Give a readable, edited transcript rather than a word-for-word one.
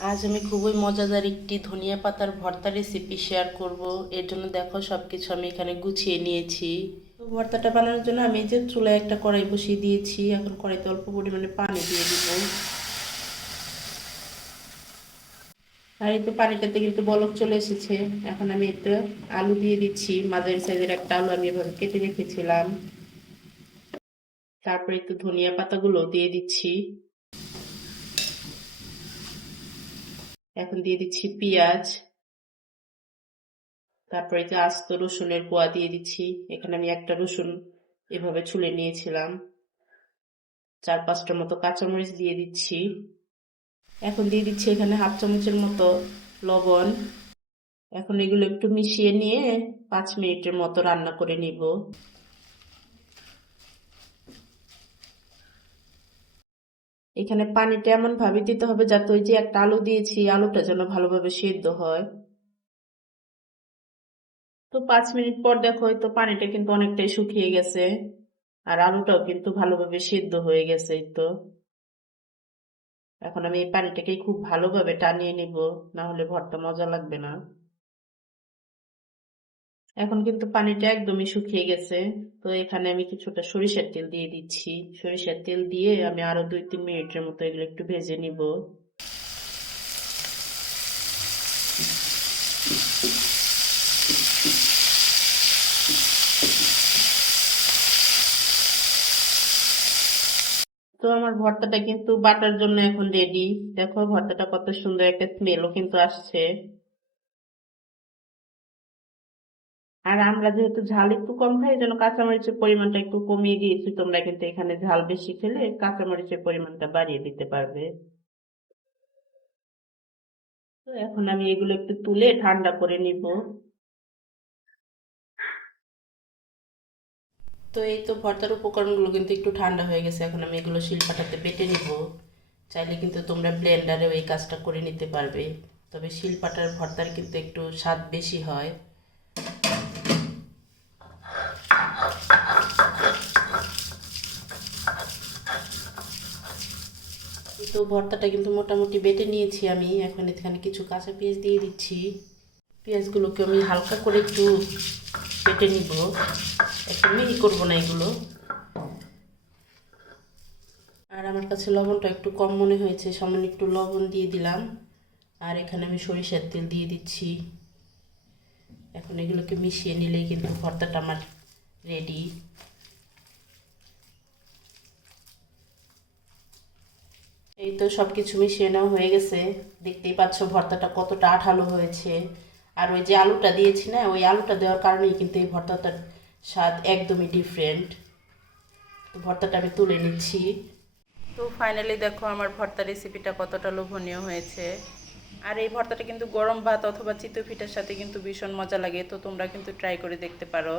আজ আমি খুবই মজাদার একটি ধনিয়া পাতার ভর্তা রেসিপি শেয়ার করব। এর জন্য দেখো সবকিছু আমি এখানে গুছিয়ে নিয়েছি। তো ভর্তাটা বানানোর জন্য আমি যে চুলায় একটা কড়াই বসিয়ে দিয়েছি। এখন কড়াইতে অল্প পরিমাণে পানি দিয়ে দিব। আর এই তো পানিটাতে কিন্তু বলক চলে এসেছে। এখন আমি এতে আলু দিয়ে দিচ্ছি। মাঝারি সাইজের একটা আলু আমি এভাবে কেটে রেখেছিলাম। তারপরে একটু ধনিয়া পাতাগুলো দিয়ে দিচ্ছি। এখন দিয়ে দিচ্ছি পেঁয়াজ। তারপরে যে আস্ত রসুনের কোয়া দিয়ে দিচ্ছি। এখানে আমি একটা রসুন এভাবে ছুলে নিয়েছিলাম। 4-5টার মতো কাঁচামরিচ দিয়ে দিচ্ছি। এখন দিয়ে দিচ্ছি এখানে হাফ চামচের মতো লবণ। এখন এগুলো একটু মিশিয়ে নিয়ে 5 মিনিটের মতো রান্না করে নিব। এখানে পানিটা এমন ভাবে দিতে হবে যাতে ওই যে একটা আলু দিয়েছি আলুটা যেন ভালোভাবে সেদ্ধ হয়। তো 5 মিনিট পর দেখো তো পানিটা কিন্তু অনেকটাই শুকিয়ে গেছে। আর আলুটাও কিন্তু ভালোভাবে সেদ্ধ হয়ে গেছে। এই তো এখন আমি এই পানিটাকে খুব ভালোভাবে টানিয়ে নিব, না হলে ভর্তা মজা লাগবে না। এখন কিন্তু পানিটা একদমই শুকিয়ে গেছে। তো এখানে আমি কিছুটা সরিষার তেল দিয়ে দিচ্ছি। সরিষার তেল দিয়ে আমি আরো 2-3 মিনিটের মতো এগুলো একটু ভেজে নিব। তো আমার ভর্তাটা কিন্তু বাটার জন্য এখন রেডি। দেখো ভর্তাটা কত সুন্দর একটা স্মেলও কিন্তু আসছে। আর আমরা যেহেতু ঝাল একটু কম খাই, এই জন্য কাঁচামরিচের পরিমাণটা একটু কমিয়ে দিয়েছি। তোমরা কিন্তু এখানে ঝাল বেশি খেলে কাঁচামরিচের পরিমাণটা বাড়িয়ে দিতে পারবে। তো এখন আমি এগুলো একটু তুলে ঠান্ডা করে নিব। তো এই তো ভর্তার উপকরণগুলো কিন্তু একটু ঠান্ডা হয়ে গেছে। এখন আমি এগুলো শিলপাটাতে বেটে নিব। চাইলে কিন্তু তোমরা ব্লেন্ডারেও এই কাজটা করে নিতে পারবে, তবে শিলপাটার ভর্তার কিন্তু একটু স্বাদ বেশি হয়। তো ভর্তাটা কিন্তু মোটামুটি বেটে নিয়েছি আমি। এখন এখানে কিছু কাঁচা পেঁয়াজ দিয়ে দিচ্ছি। পেঁয়াজগুলোকে আমি হালকা করে একটু বেটে নিব, একটু মিহি করবো না এগুলো। আর আমার কাছে লবণটা একটু কম মনে হয়েছে, সামান্য একটু লবণ দিয়ে দিলাম। আর এখানে আমি সরিষার তেল দিয়ে দিচ্ছি। এখন এগুলোকে মিশিয়ে নিলেই কিন্তু ভর্তাটা আমার রেডি। এই তো সব কিছু মিশিয়ে নেওয়া হয়ে গেছে। দেখতেই পাচ্ছ ভর্তাটা কতটা আঠালো হয়েছে। আর ওই যে আলুটা দিয়েছি না, ওই আলুটা দেওয়ার কারণেই কিন্তু এই ভর্তাটার স্বাদ একদমই ডিফারেন্ট। তো ভর্তাটা আমি তুলে নিচ্ছি। তো ফাইনালি দেখো আমার ভর্তা রেসিপিটা কতটা লোভনীয় হয়েছে। আর এই ভর্তাটা কিন্তু গরম ভাত অথবা চিতই পিঠার সাথে কিন্তু ভীষণ মজা লাগে। তো তোমরা কিন্তু ট্রাই করে দেখতে পারো।